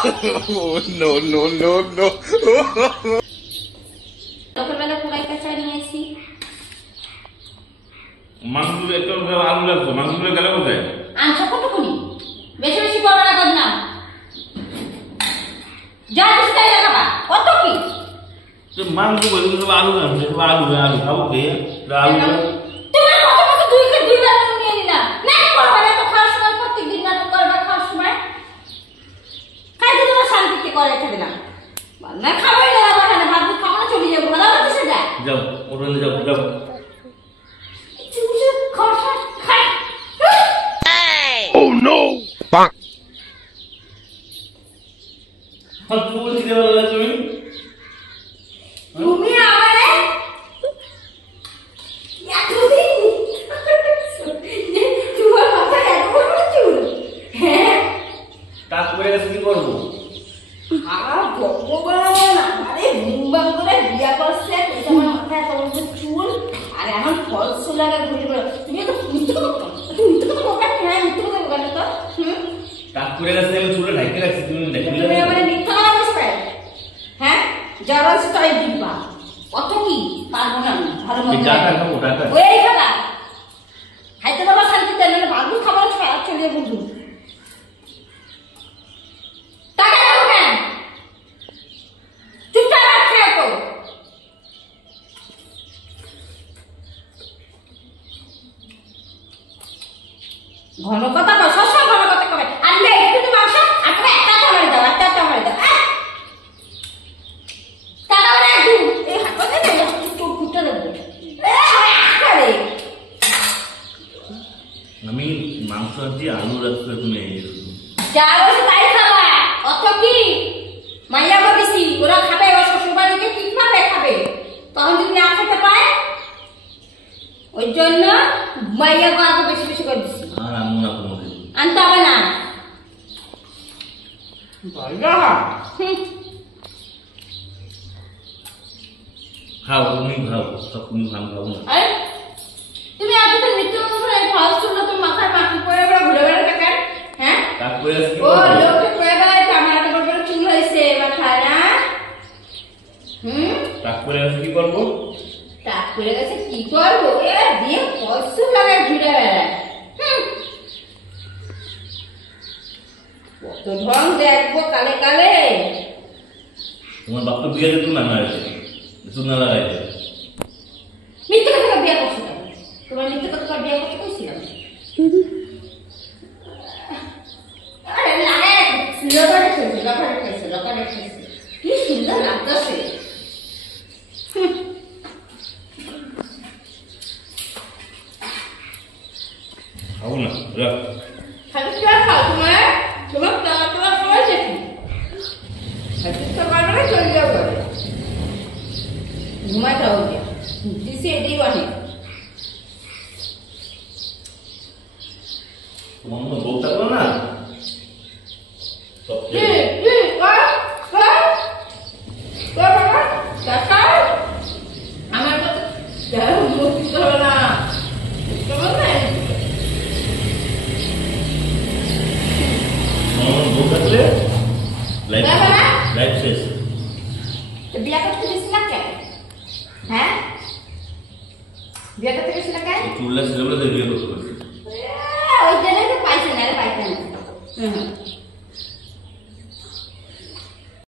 No, no, no, no. সকালবেলা পুরাই কাঁচা নিয়েছি। মাংস একটু আলু লাগতো, মাংসগুলো গেলে কোথায়? আনছো কতক্ষণি? বেশি বেশি করবে না বদনাম। যা দিস তাই লাগাবা। কত কি? তো মাংস বলে সব আলু লাগছে, আলু খাবো কে? আলু তোমার কত কত দুইবার নিয়ে নিলাম। না করবে না তো খাওয়ার সময় প্রত্যেকদিন নাটক করবে খাওয়ার সময়। খাইতে তোমার শান্তিতে করে খেতে না। না খাওয়াই না বাবা না ভাত খাওয়া চলে যাবো বলা বলছে যা। যাও, ওখানে যাও, যাও। Oh no! Bonk. তুমি আমারে এতদিন তোমার মাথায় এত বড় চুল হ্যাঁ কাজ করে গেছে কি করবো? ভগবান আরে বুমবাম করে বিয়া করছে তোমার মাথায় এত বড় চুল আর এখন ফলস লাগা ঘুরে ঘুরে তুমি তো মিথ্যে কথা বলছো হ্যাঁ মিথ্যে কথা বলছো তো কাজ করে গেছে আমি চুলে ঢাকে রাখছি, তুমি দেখলে তুমি আমারে মিথ্যা কথা বলছো হ্যাঁ যারা তাই দিবা কত কি পারবো না আমি ভালো মতো টাকা খাবো টাকা ওই খাবা খাইতে বাবা শান্তিতে না বাবু খাবার ছাড়া চলে বুঝু টাকা দাও কেন চুপচাপ রাখছে তো ঘন কথা কয় সবসময় ঘন কথা কয় আনবে একটু মাংস আপনি একটা টাকা দাও একটা টাকা দাও টাকা না দু এই হাতে না একটু কুটে দেব আমি মাংস দিয়ে আলু রাখতে তুমি যা বলছে তাই খাবা অত কি মাইয়া বলেছি ওরা খাবে ওরা শ্বশুর বাড়িতে কি খাবে তখন যদি না খেতে পায় ওই জন্য মাইয়া আগে বেশি বেশি করে দিছি আর আমি না কোনো আনতে হবে না খাও তুমি খাও সব তুমি খাবো না তুমি আজ তো মৃত্যু করে ফল শুনলো তুমি মাথায় মাটি পড়ে ঘুরে বেড়াতে কেন হ্যাঁ কাজ করে গেছে কি ও করবো? লোকটা পড়ে বেড়াইছে আমার এত বড় বড় চুল হয়েছে মাথায় না কাজ করে গেছে কি করবো? টাক করে গেছে কি করবো এ দিয়ে ফলসু লাগায় ঘুরে বেড়ায় কত ঢং দেখবো কালে কালে তোমার বাপ তো বিয়ে দিত না চুল না লাগাইছে মিথ্যে কথা বিয়ে করছো কেন তোমার মিথ্যে কথা বিয়ে করতে কইছিলাম আরে লাগে লকারে খেয়েছে কি সুন্দর লাগতেছে খাবো না রাখ খালি কি আর খাও তোমার তোমার সময় দেখি খালি সকাল বেলা চলে যাবো ঘুমাতে হবে দিছি এটাই অনেক তোমার মতো বউ থাকলো না সব আমার মুক্তি করো না বউ থাকলে লাইফ শেষ বিয়া করতে গেছি না কেন হ্যাঁ বিয়া করতে গেছি না কেন চুলটা ছেলে বলে বিয়ে করতে ওই জন্য পাইছে না পাইছে না